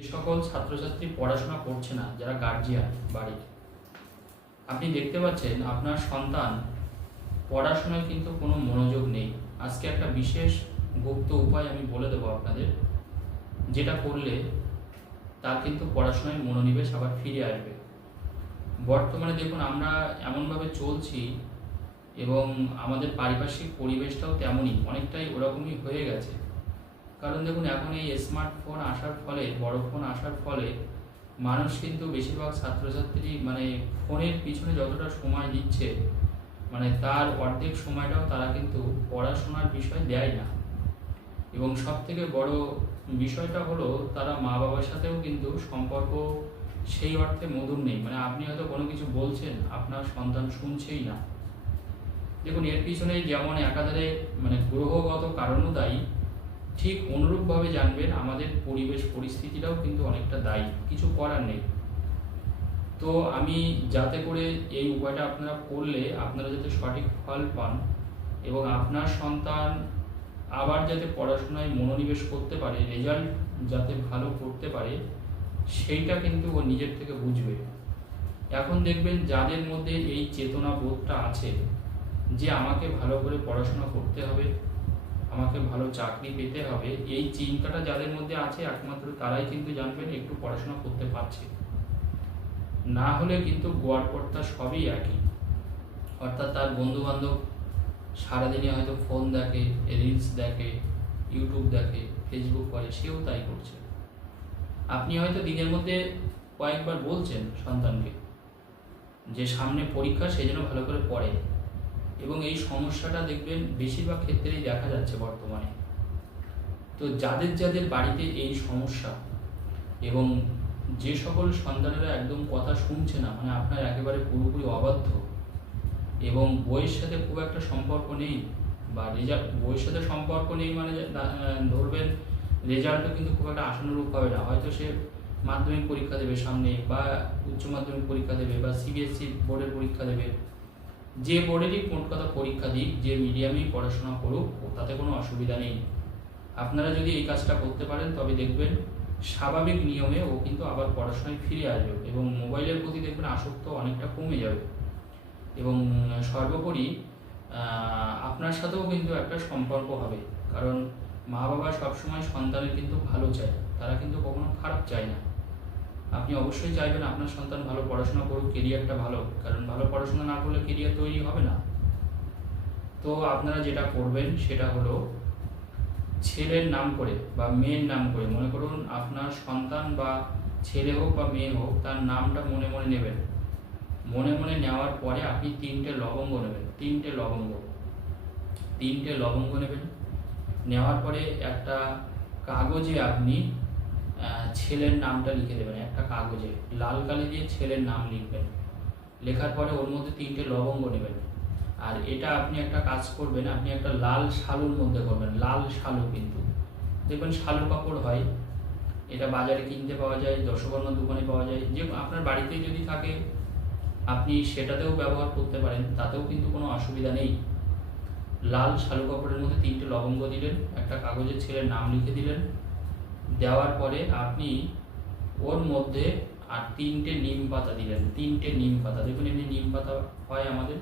যে সকল ছাত্রছাত্রী পড়াশোনা করছে না, যারা গার্জিয়ান বাড়ির, আপনি দেখতে পাচ্ছেন আপনার সন্তান পড়াশোনায় কিন্তু কোনো মনোযোগ নেই। আজকে একটা বিশেষ গুপ্ত উপায় আমি বলে দেবো আপনাদের, যেটা করলে তার কিন্তু পড়াশোনায় মনোনিবেশ আবার ফিরে আসবে। বর্তমানে দেখুন আমরা এমনভাবে চলছি এবং আমাদের পারিপার্শ্বিক পরিবেশটাও তেমনই অনেকটাই ওরকমই হয়ে গেছে। কারণ দেখুন এখন এই স্মার্টফোন আসার ফলে, বড় ফোন আসার ফলে মানুষ কিন্তু বেশিরভাগ ছাত্রছাত্রী ফোনের পিছনে যতটা সময় দিচ্ছে, তার অর্ধেক সময়টাও তারা কিন্তু পড়াশোনার বিষয় দেয় না। এবং সব থেকে বড় বিষয়টা হলো তারা মা বাবার সাথেও কিন্তু সম্পর্ক সেই অর্থে মধুর নেই। আপনি হয়তো কোনো কিছু বলছেন, আপনার সন্তান শুনছেই না। দেখুন এর পিছনে যেমন একাধারে গ্রহগত কারণও দায়ী, ঠিক অনুরূপভাবে জানবেন আমাদের পরিবেশ পরিস্থিতিটাও কিন্তু অনেকটা দায়ী, কিছু করার নেই। তো আমি যাতে করে এই উপায়টা আপনারা করলে আপনারা যাতে সঠিক ফল পান এবং আপনার সন্তান আবার যাতে পড়াশোনায় মনোনিবেশ করতে পারে, রেজাল্ট যাতে ভালো করতে পারে, সেইটা কিন্তু ও নিজের থেকে বুঝবে। এখন দেখবেন যাদের মধ্যে এই চেতনা বোধটা আছে যে আমাকে ভালো করে পড়াশোনা করতে হবে, আমাকে ভালো চাকরি পেতে হবে, এই চিন্তাটা যাদের মধ্যে আছে একমাত্র তারাই কিন্তু জানবেন একটু পড়াশোনা করতে পারছে। না হলে কিন্তু গোয়ার কর্তা সবই একই, অর্থাৎ তার বন্ধু বান্ধব সারাদিনে হয়তো ফোন দেখে, রিলস দেখে, ইউটিউব দেখে, ফেসবুক করে, সেও তাই করছে। আপনি হয়তো দিনের মধ্যে কয়েকবার বলছেন সন্তানকে যে সামনে পরীক্ষা, সেই জন্য ভালো করে পড়ে, এবং এই সমস্যাটা দেখবেন বেশিরভাগ ক্ষেত্রেই দেখা যাচ্ছে বর্তমানে। তো যাদের যাদের বাড়িতে এই সমস্যা এবং যে সকল সন্তানেরা একদম কথা শুনছে না, আপনার একেবারে পুরোপুরি অবাধ্য এবং বইয়ের সাথে খুব একটা সম্পর্ক নেই, বা বইয়ের সাথে সম্পর্ক নেই ধরবেন রেজাল্টও কিন্তু খুব একটা আশানুরূপ হবে না। হয়তো সে মাধ্যমিক পরীক্ষা দেবে সামনে, বা উচ্চ মাধ্যমিক পরীক্ষা দেবে, বা সিবিএসসি বোর্ডের পরীক্ষা দেবে, যে বোর্ডেরই মোট কথা পরীক্ষা দিক, যে মিডিয়ামেই পড়াশোনা করুক, তাতে কোনো অসুবিধা নেই। আপনারা যদি এই কাজটা করতে পারেন তবে দেখবেন স্বাভাবিক নিয়মে ও কিন্তু আবার পড়াশোনায় ফিরে আসবে এবং মোবাইলের প্রতি দেখবেন আসক্ত অনেকটা কমে যাবে। এবং সর্বোপরি আপনার সাথেও কিন্তু একটা সম্পর্ক হবে, কারণ মা বাবা সবসময় সন্তানের কিন্তু ভালো চায়, তারা কিন্তু কখনো খারাপ চায় না। আপনি অবশ্যই চাইবেন আপনার সন্তান ভালো পড়াশোনা করুক, কেরিয়ারটা ভালো, কারণ ভালো পড়াশোনা না করলে কেরিয়ার তৈরি হবে না। তো আপনারা যেটা করবেন সেটা হলো ছেলের নাম করে বা মেয়ের নাম করে, মনে করুন আপনার সন্তান বা ছেলে হোক বা মেয়ে হোক, তার নামটা মনে মনে নেবেন। মনে মনে নেওয়ার পরে আপনি তিনটে লবঙ্গ নেবেন, তিনটে লবঙ্গ নেবেন। নেওয়ার পরে একটা কাগজে আপনি ছেলের নামটা লিখে দেবেন, একটা কাগজে লাল কালি দিয়ে ছেলের নাম লিখবেন। লেখার পরে ওর মধ্যে তিনটে লবঙ্গ নেবেন। আর এটা আপনি একটা কাজ করবেন, আপনি একটা লাল শালুর মধ্যে করবেন, লাল শালু, কিন্তু দেখবেন শালু কাপড় হয়, এটা বাজারে কিনতে পাওয়া যায়, দশবর্ণ দোকানে পাওয়া যায়, যে আপনার বাড়িতে যদি থাকে আপনি সেটাতেও ব্যবহার করতে পারেন, তাতেও কিন্তু কোনো অসুবিধা নেই। লাল শালু কাপড়ের মধ্যে তিনটে লবঙ্গ দিলেন, একটা কাগজে ছেলের নাম লিখে দিলেন। দেওয়ার পরে আপনি ওর মধ্যে আর তিনটে নিম পাতা দিলেন, তিনটে নিম পাতা, দেখুন এমনি নিম পাতা হয় আমাদের,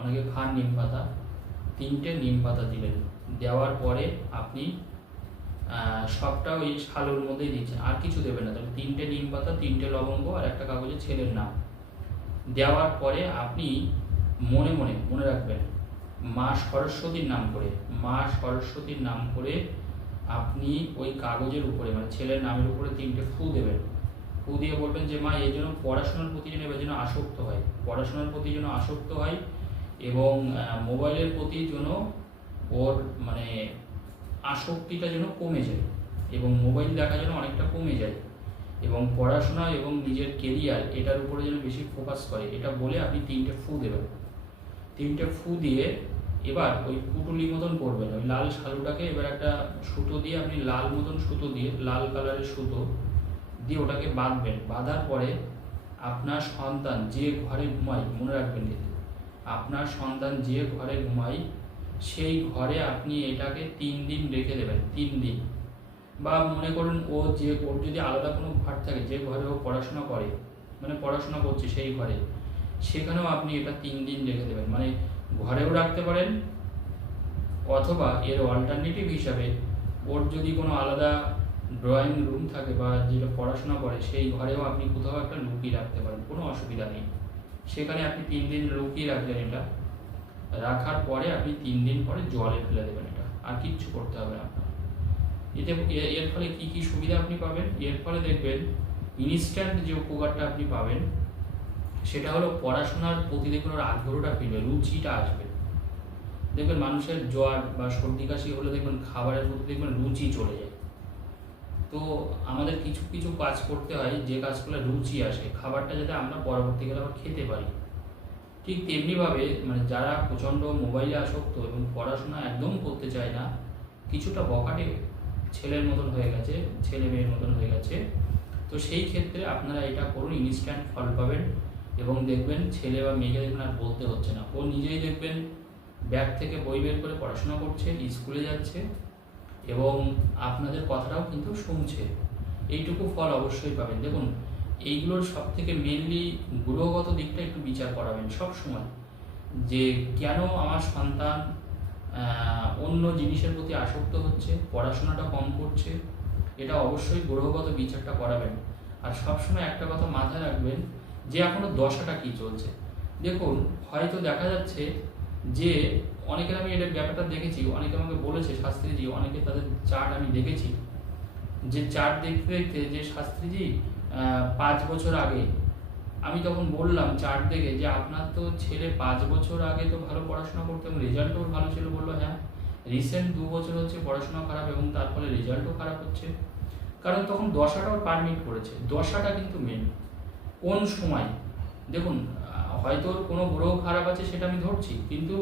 অনেকে খান নিম পাতা, তিনটে নিম পাতা দিলেন। দেওয়ার পরে আপনি সবটা ওই শালুর মধ্যেই দিচ্ছেন, আর কিছু দেবেন না। তবে তিনটে নিম পাতা, তিনটে লবঙ্গ আর একটা কাগজে ছেলের নাম দেওয়ার পরে আপনি মনে মনে মনে রাখবেন মা সরস্বতীর নাম করে, মা সরস্বতীর নাম করে আপনি ওই কাগজের উপরে ছেলের নামের উপরে তিনটে ফু দেবেন। ফু দিয়ে বলবেন যে মা এই জন্য পড়াশোনার প্রতি যেন আসক্ত হয়, পড়াশোনার প্রতি যেন আসক্ত হয়, এবং মোবাইলের প্রতি যেন ওর আসক্তিটা যেন কমে যায়, এবং মোবাইল দেখা যেন অনেকটা কমে যায়, এবং পড়াশোনা এবং নিজের কেরিয়ার এটার উপরে যেন বেশি ফোকাস করে, এটা বলে আপনি তিনটে ফু দেবেন। তিনটে ফু দিয়ে এবার ওই পুটুলি মতন করবেন, ওই লাল শালুটাকে এবার একটা সুতো দিয়ে আপনি লাল মতন সুতো দিয়ে, লাল কালারের সুতো দিয়ে ওটাকে বাঁধবেন। বাঁধার পরে আপনার সন্তান যে ঘরে ঘুমায়, মনে রাখবেন কিন্তু আপনার সন্তান যে ঘরে ঘুমায় সেই ঘরে আপনি এটাকে 3 দিন রেখে দেবেন। 3 দিন বা মনে করুন ওর যদি আলাদা কোনো ঘর থাকে, যে ঘরে ও পড়াশোনা করে, মানে পড়াশোনা করছে সেই ঘরে, সেখানেও আপনি এটা 3 দিন রেখে দেবেন। মানে ঘরেও রাখতে পারেন, অথবা এর অল্টারনেটিভ হিসাবে ওর যদি কোনো আলাদা ড্রয়িং রুম থাকে বা যেটা পড়াশোনা করে সেই ঘরেও আপনি কোথাও একটা লুকিয়ে রাখতে পারেন, কোনো অসুবিধা নেই। সেখানে আপনি 3 দিন লুকিয়ে রাখলেন, এটা রাখার পরে আপনি 3 দিন পরে জলে ফেলে দেবেন, এটা আর কিচ্ছু করতে হবে না আপনার। এর ফলে কি কি সুবিধা আপনি পাবেন? এর ফলে দেখবেন ইনস্ট্যান্ট যে উপকারটা আপনি পাবেন সেটা হলো পড়াশোনার প্রতি দেখবেন ওর আগ্রহটা ফিরবে, রুচিটা আসবে। দেখবেন মানুষের জ্বর বা সর্দি কাশি হলে দেখবেন খাবারের প্রতি দেখবেন রুচি চলে যায়। তো আমাদের কিছু কিছু কাজ করতে হয় যে কাজগুলো রুচি আসে, খাবারটা যাতে আমরা পরবর্তীকালে আবার খেতে পারি। ঠিক তেমনিভাবে মানে যারা প্রচণ্ড মোবাইলে আসক্ত এবং পড়াশোনা একদম করতে চায় না, কিছুটা বখাটে ছেলের মতন হয়ে গেছে, ছেলে মেয়ের মতন হয়ে গেছে, তো সেই ক্ষেত্রে আপনারা এটা করুন, ইনস্ট্যান্ট ফল পাবেন। এবং দেখবেন ছেলে বা মেয়েকে দেখবেন আর বলতে হচ্ছে না, ও নিজেই দেখবেন ব্যাগ থেকে বই বের করে পড়াশোনা করছে, স্কুলে যাচ্ছে এবং আপনাদের কথাটাও কিন্তু শুনছে। এইটুকু ফল অবশ্যই পাবেন। দেখুন এইগুলোর সব থেকে মেনলি গ্রহগত দিকটা একটু বিচার করাবেন সব সময়, যে কেন আমার সন্তান অন্য জিনিসের প্রতি আসক্ত হচ্ছে, পড়াশোনাটা কম করছে, এটা অবশ্যই গ্রহগত বিচারটা করাবেন। আর সবসময় একটা কথা মাথায় রাখবেন যে এখনো দশাটা কি চলছে। দেখুন হয়তো দেখা যাচ্ছে যে অনেকের, আমি এটা ব্যাপারটা দেখেছি, অনেকে আমাকে বলেছে শাস্ত্রীজি, অনেকে তাদের চার্ট আমি দেখেছি, যে চার্ট দেখতে দেখতে যে শাস্ত্রীজি 5 বছর আগে, আমি তখন বললাম চার্ট দেখে যে আপনার তো ছেলে 5 বছর আগে তো ভালো পড়াশোনা করতো এবং রেজাল্টও ভালো ছিল। বললো হ্যাঁ, রিসেন্ট 2 বছর হচ্ছে পড়াশোনা খারাপ এবং তার ফলে রেজাল্টও খারাপ হচ্ছে। কারণ তখন দশাটাও পারমিট করেছে। দশাটা কিন্তু মেন কোন সময়। দেখুন হয়তো কোনো গ্রহ খারাপ আছে সেটা আমি ধরছি, কিন্তু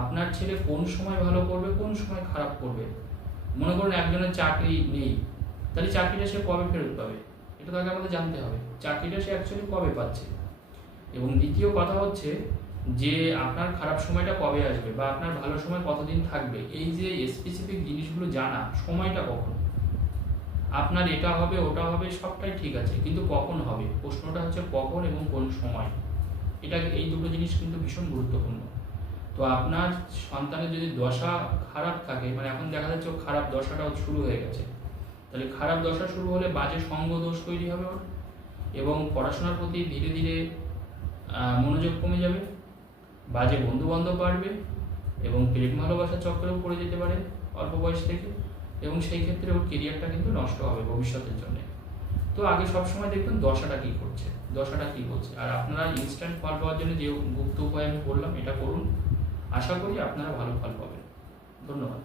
আপনার ছেলে কোন সময় ভালো করবে, কোন সময় খারাপ করবে। মনে করুন একজনের চাকরি নেই, তাহলে চাকরিটা সে কবে ফেরত পাবে, এটা তাকে আমাদের জানতে হবে, চাকরিটা সে অ্যাকচুয়ালি কবে পাচ্ছে। এবং দ্বিতীয় কথা হচ্ছে যে আপনার খারাপ সময়টা কবে আসবে বা আপনার ভালো সময় কতদিন থাকবে, এই যে স্পেসিফিক জিনিসগুলো জানা, সময়টা কখন আপনার এটা হবে ওটা হবে সবটাই ঠিক আছে, কিন্তু কখন হবে, প্রশ্নটা হচ্ছে কখন এবং কোন সময়। এটা, এই দুটো জিনিস কিন্তু ভীষণ গুরুত্বপূর্ণ। তো আপনার সন্তানের যদি দশা খারাপ থাকে, মানে এখন দেখা যাচ্ছে খারাপ দশাটাও শুরু হয়ে গেছে, তাহলে খারাপ দশা শুরু হলে বাজে সঙ্গ দোষ তৈরি হবে ওর, এবং পড়াশোনার প্রতি ধীরে ধীরে মনোযোগ কমে যাবে, বাজে বন্ধু বান্ধব বাড়বে এবং প্রেম ভালোবাসার চক্করেও পড়ে যেতে পারে অল্প বয়স থেকে, এবং সেই ক্ষেত্রে ওর কেরিয়ারটা কিন্তু নষ্ট হবে ভবিষ্যতের জন্য। তো আগে সবসময় দেখবেন দশাটা কী করছে, দশাটা কী বলছে। আর আপনারা ইনস্ট্যান্ট ফল পাওয়ার জন্য যে গুপ্ত উপায় আমি বললাম এটা করুন, আশা করি আপনারা ভালো ফল পাবেন। ধন্যবাদ।